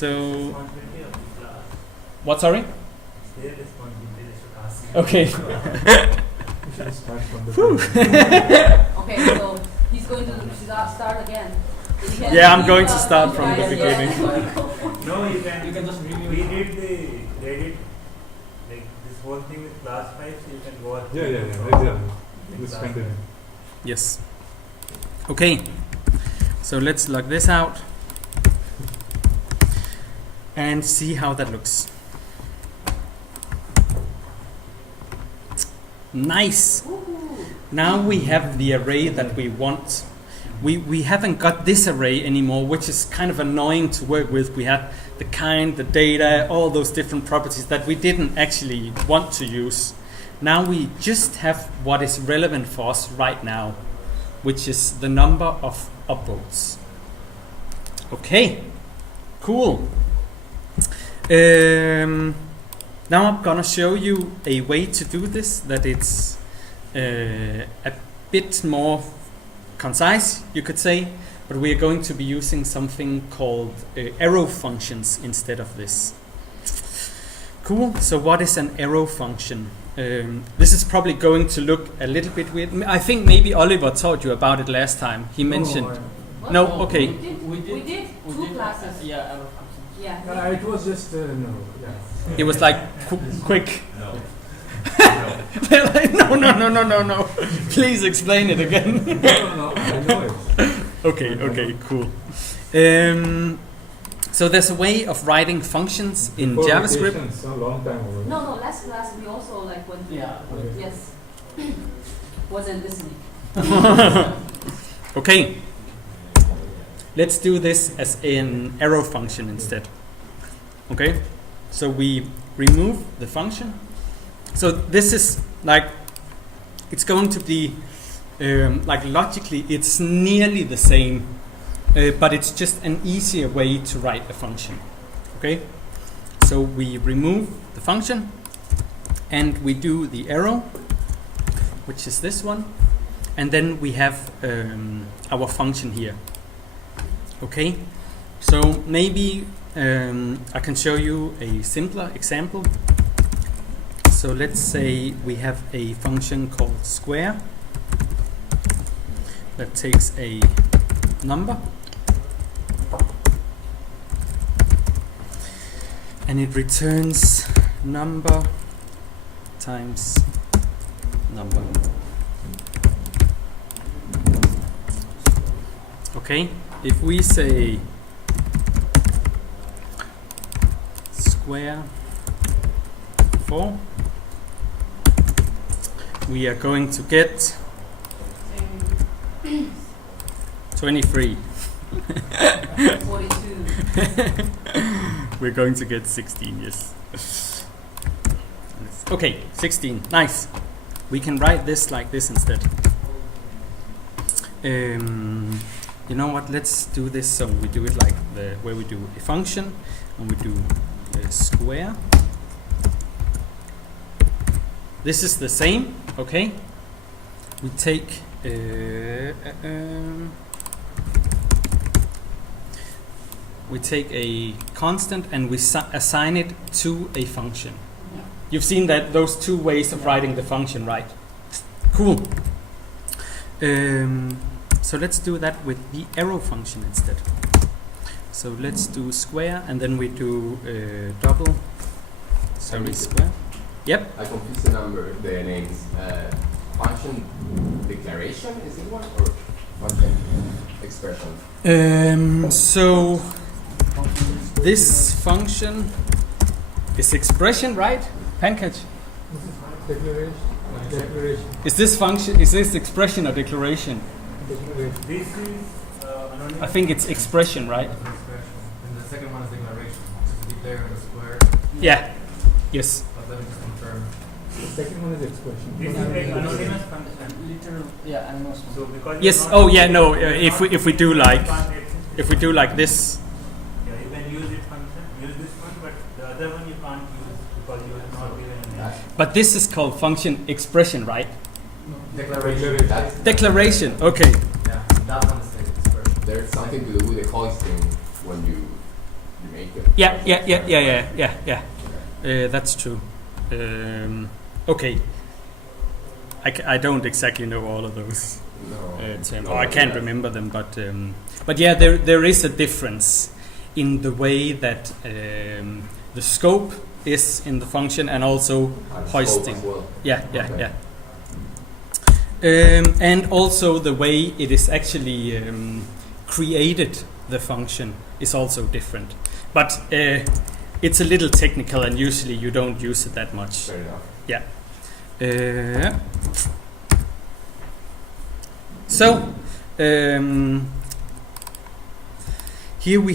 So, what? Sorry. Okay. We should start from the Okay, so he's going to start again. Yeah, I'm going to start from the beginning. No, you can just review. We did like this whole thing with class 5, so you can watch. Yeah, exactly. Let's continue. Yes. Okay. So let's log this out and see how that looks. Nice. Now we have the array that we want. We haven't got this array anymore, which is kind of annoying to work with. We had the kind, the data, all those different properties that we didn't actually want to use. Now we just have what is relevant for us right now, which is the number of upvotes. Okay, cool. Now I'm gonna show you a way to do this that it's a bit more concise, you could say, but we are going to be using something called arrow functions instead of this. Cool. So what is an arrow function? This is probably going to look a little bit weird. I think maybe Oliver taught you about it last time. He mentioned. No, okay. We did two classes. Yeah. Yeah. It was just no. Yeah. It was like quick. No. They're like, no. Please explain it again. No, I know it. Okay, cool. So there's a way of writing functions in Before JavaScript. vacations, a long time ago. No, last class we also like went through. Yeah. Okay. Yes. Wasn't listening. Okay. Let's do this as an arrow function instead. Okay. So we remove the function. So this is like, it's going to be like logically it's nearly the same, but it's just an easier way to write a function. Okay. So we remove the function and we do the arrow, which is this one, and then we have our function here. Okay, so maybe I can show you a simpler example. So let's say we have a function called square that takes a number and it returns number times number. Okay, if we say square 4, we are going to get 23. 42. We're going to get 16, yes. Okay, 16, nice. We can write this like this instead. You know what, let's do this so we do it like where we do a function and we do a square. This is the same, okay? We take a constant and we assign it to a function. Yeah. You've seen that those two ways of writing the function, right? Cool. So let's do that with the arrow function instead. So let's do square and then we do double. Sorry, square. Yep. I confuse the names. Function declaration, is it one? Or function expression? So this function is expression, right? Pancake. Declaration. Declaration. Is this expression or declaration? Declaration. This is I think it's expression, right? And the second one is declaration. Just declare the square. Yeah. Yes. But let me just confirm. The second one is expression. this is like anonymous function. Literal. Yeah, anonymous. So because Yes. you're not Oh yeah. using No. it, you're If not- we do like you can't access it. this. Yeah, you can use this function, use this one, but the other one you can't use because you have not given a name. But this is called function expression, right? Declaration. That's, Declaration. Okay. Yeah, that one is the expression. there's something to do with the hoisting when you make make it. Yeah. That's true. Okay. I don't exactly know all of those terms. No, I can't yeah. remember them, but yeah, there is a difference in the way that the scope is in the function and also And hoisting. scope as well. Yeah. Okay. And also the way it is actually created, the function, is also different. But it's a little technical, and usually you don't use it that much. Fair enough. So here we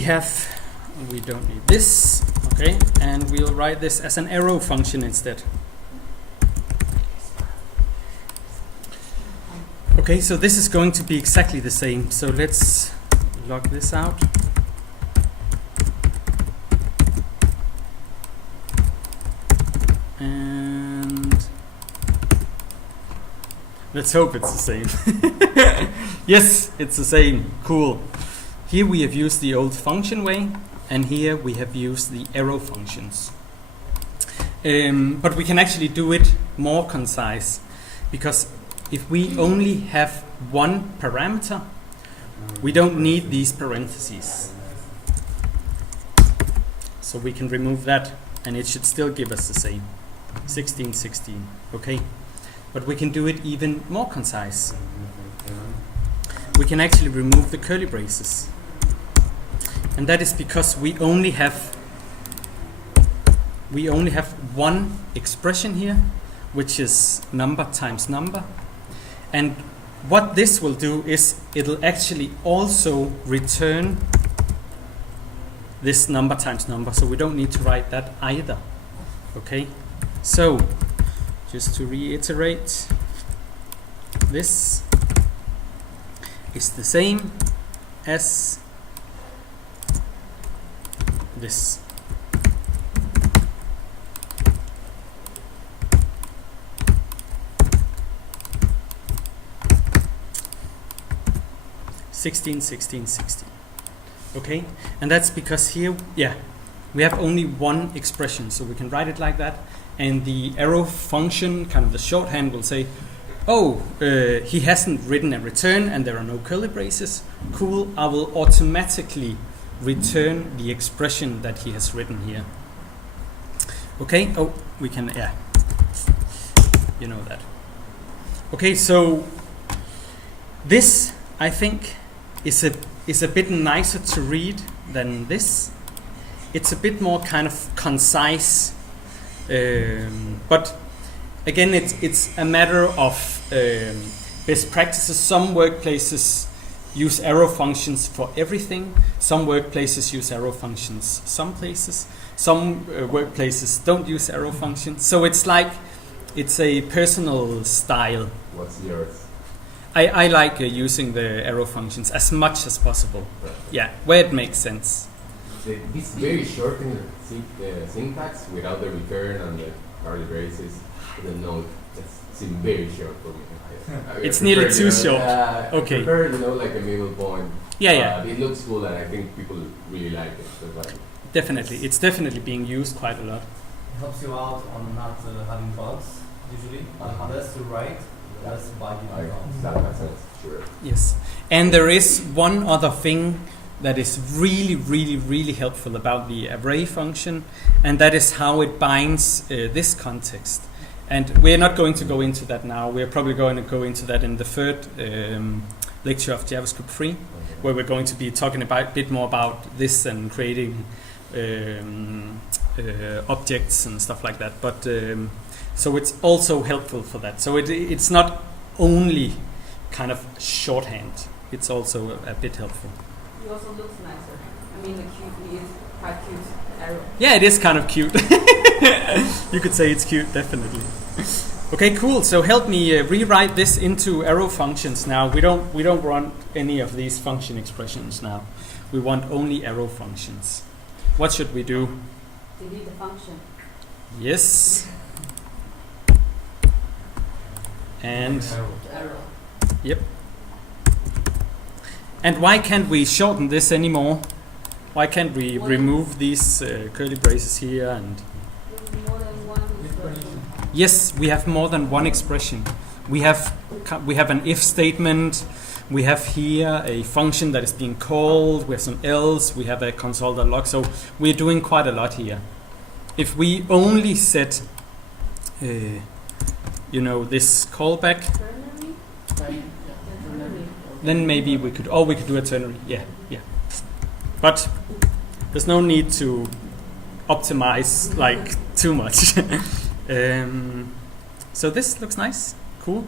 don't need this, okay, and we'll write this as an arrow function instead. Okay, so this is going to be exactly the same. So let's log this out. And let's hope it's the same. Yes, it's the same. Cool. Here we have used the old function way, and here we have used the arrow functions. But we can actually do it more concise, because if we only have one parameter, we don't need these parentheses. So we can remove that, and it should still give us the same. 16, 16. Okay. But we can do it even more concise. We can actually remove the curly braces. And that is because we only have one expression here, which is number times number. And what this will do is it'll actually also return this number times number, so we don't need to write that either. Okay? So, just to reiterate, this is the same as this. (16, 16, 16). Okay, and that's because here, we have only one expression, so we can write it like that. And the arrow function, kind of the shorthand, will say, oh, he hasn't written a return and there are no curly braces. Cool, I will automatically return the expression that he has written here. Okay, oh, we can, you know that. Okay, so this, I think, is a bit nicer to read than this. It's a bit more kind of concise. But again, it's a matter of best practices. Some workplaces use arrow functions for everything. Some workplaces use arrow functions some places. Some workplaces don't use arrow functions. So it's like, it's a personal style. What's yours? I like using the arrow functions as much as possible. Right. Yeah, where it makes sense. This very shortened syntax without the return and the curly braces, I don't know, it seems very short for me. It's nearly too short. Okay. I prefer, like a middle point. Yeah. It looks cool, and I think people really like it. So Definitely, it's definitely being used quite a lot. It helps you out on not having bugs, usually. Less you write, less buggy becomes. that makes sense, sure. Yes, and there is one other thing that is really, really, really helpful about the array function, and that is how it binds this context. And we're not going to go into that now. We're probably going to go into that in the third lecture of JavaScript 3, where we're going to be talking a bit more about this and creating objects and stuff like that. But so it's also helpful for that. So it's not only kind of shorthand. It's also a bit helpful. He also looks nicer. I mean, he is quite cute arrow. Yeah, it is kind of cute. You could say it's cute, definitely. Okay, cool. So help me rewrite this into arrow functions now. We don't want any of these function expressions now. We want only arrow functions. What should we do? Delete the function. Yes. And Arrow. yep. And why can't we shorten this anymore? Why can't we What? remove these curly braces here? And There's more than one expression. yes, we have more than one expression. We have an if statement. We have here a function that is being called. We have some else. We have a console.log. So we're doing quite a lot here. If we only set, this callback, Ternary? Ternary. Ternary. then maybe we could do a ternary. Yeah. But there's no need to optimize like too much. So this looks nice. Cool.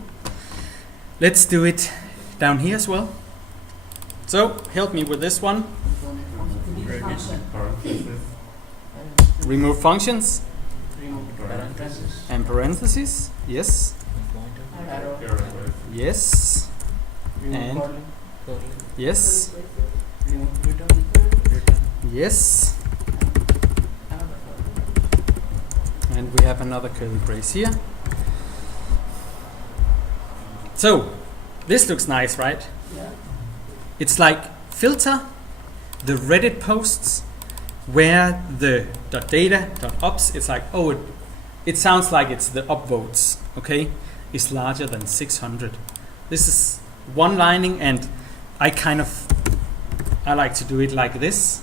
Let's do it down here as well. So help me with this one. Remove functions Remove parentheses. and parentheses. Yes. Arrow. Yes. Remove And- curly. Yes. Remove return. Yes. Another curly. And we have another curly brace here. So this looks nice, right? Yeah. It's like filter the Reddit posts where the .data.ops, it's like, it sounds like it's the upvotes, okay, is larger than 600. This is one-lining, and I like to do it like this,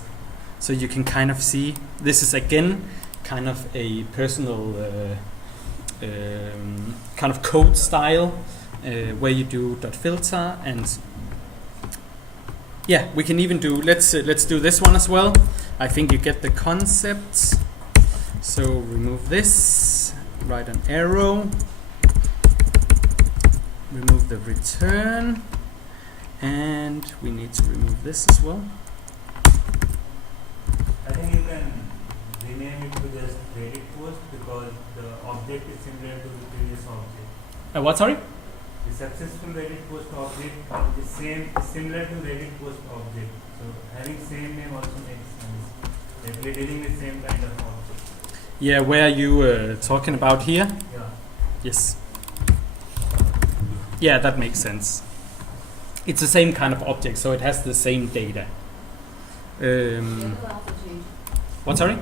so you can kind of see, this is again kind of a personal kind of code style, where you do .filter, and yeah, we can even do, let's do this one as well. I think you get the concept. So remove this, write an arrow, remove the return, and we need to remove this as well. I think you can rename it to just Reddit post because the object is similar to the previous object. What, sorry? The successful Reddit post object is similar to Reddit post object. So having same name also makes sense. If we're dealing with same kind of object. Yeah, where you talking about here? Yeah. Yes. Yeah, that makes sense. It's the same kind of object, so it has the same data. Yeah, that will also change. What, sorry?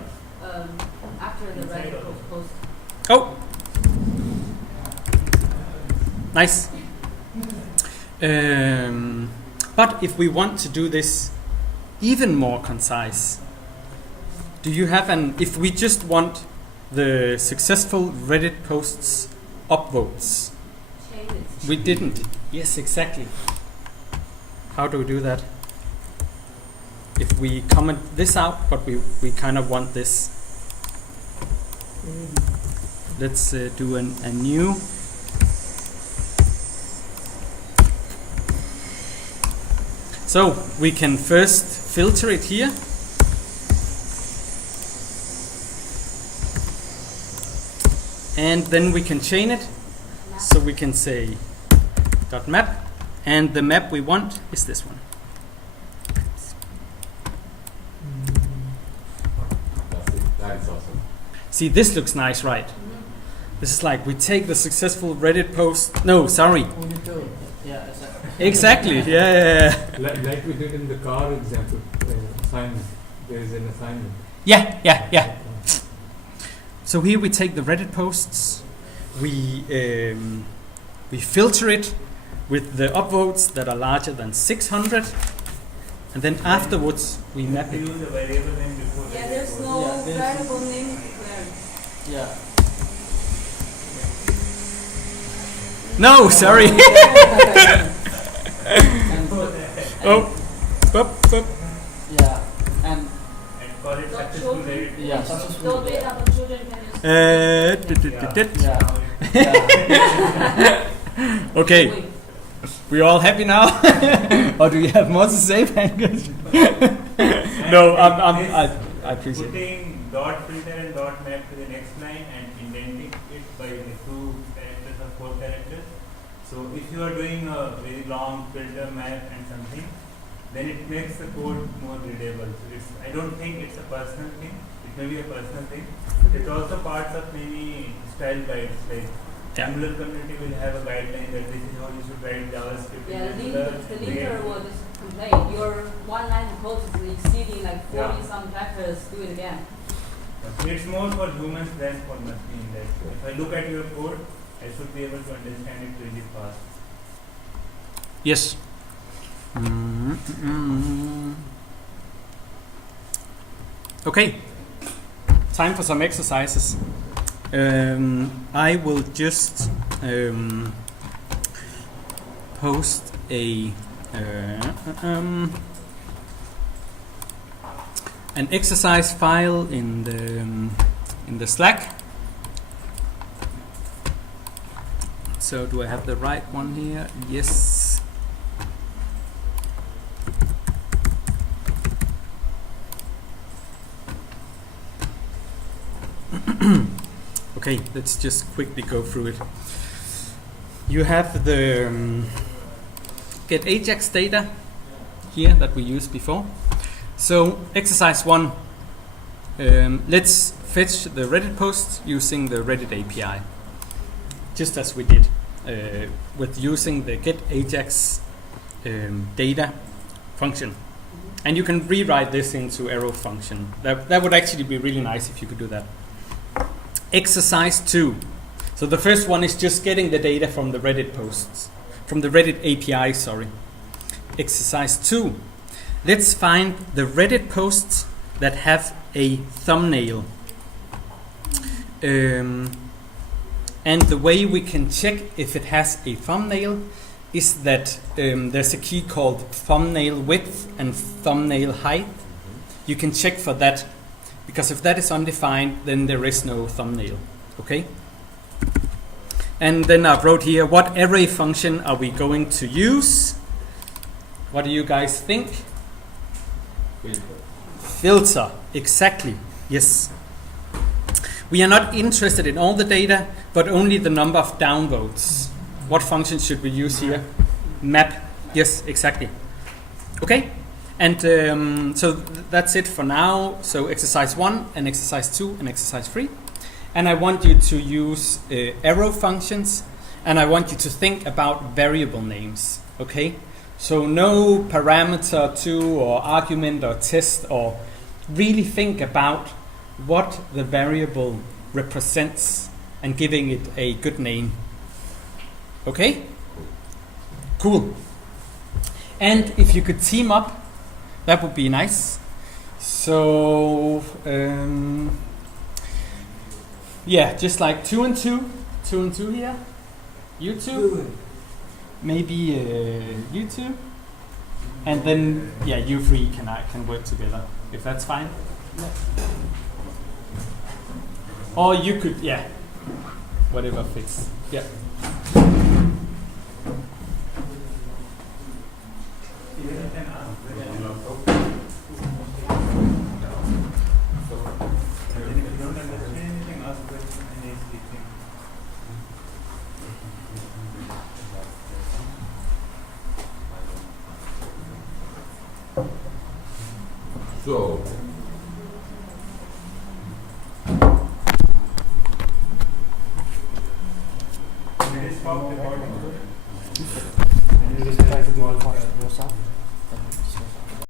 After the Inside Reddit of post. Oh! Nice. But if we want to do this even more concise, do you have if we just want the successful Reddit posts upvotes? Change it. We didn't. Yes, exactly. How do we do that? If we comment this out, but we kind of want this. Let's do a new. So we can first filter it here. And then we can chain it. So we can say .map, and the map we want is this one. That's it. That is awesome. See, this looks nice, right? Mhm. This is like we take the successful Reddit post. No, sorry. We need to, yeah, exactly. Exactly. Yeah. Like we did in the car example, assignment. There is an assignment. Yeah. So here we take the Reddit posts, we filter it with the upvotes that are larger than 600, and then afterwards we map You it. use a variable name before Yeah, Reddit there's post. no Yeah, there's- variable name declared. Yeah. No, sorry. And, Oh, bup. yeah, and And call it Dot successful children. Reddit yeah, post. successful. No data of children can use. Yeah. Yeah. Okay, Wait. we all happy now? Or do you have more to say, Pankaj? And No, this I appreciate it. putting dot filter and dot map to the next line and indenting it by like 2 characters or 4 characters. So if you are doing a very long filter map and something, then it makes the code more readable. So I don't think it's a personal thing. It may be a personal thing, but it's also parts of many style guides like Yeah. Angular community will have a guideline that this is how you should write JavaScript. Yeah, in the Angular, linker will just complain. Your one line of code is exceeding like 40 Yeah. some characters. Do it again. It's more for humans than for machine. That if I look at your code, I should be able to understand it really fast. Yes. Okay. Time for some exercises. I will just post an exercise file in the Slack. So do I have the right one here? Yes. Okay, let's just quickly go through it. You have the get Ajax data here that we used before. So exercise 1, let's fetch the Reddit post using the Reddit API, just as we did with using the get Ajax data function. And you can rewrite this into arrow function. That would actually be really nice if you could do that. Exercise 2. So the first one is just getting the data from the Reddit posts, from the Reddit API, sorry. Exercise 2. Let's find the Reddit posts that have a thumbnail. And the way we can check if it has a thumbnail is that there's a key called thumbnail width and thumbnail height. You can check for that, because if that is undefined, then there is no thumbnail. Okay? And then I wrote here, what array function are we going to use? What do you guys think? Filter, exactly, yes. We are not interested in all the data, but only the number of downvotes. What function should we use here? Map, yes, exactly. Okay, and so that's it for now. So exercise 1 and exercise 2 and exercise 3. And I want you to use arrow functions, and I want you to think about variable names, okay? So no parameter 2 or argument or test, or really think about what the variable represents and giving it a good name. Okay? Cool. And if you could team up, that would be nice. So, yeah, just like 2 and 2 here. You two. Maybe you two, and then yeah, you three can work together if that's fine. Or you could, yeah, whatever fits. Yeah. So, Can I stop recording?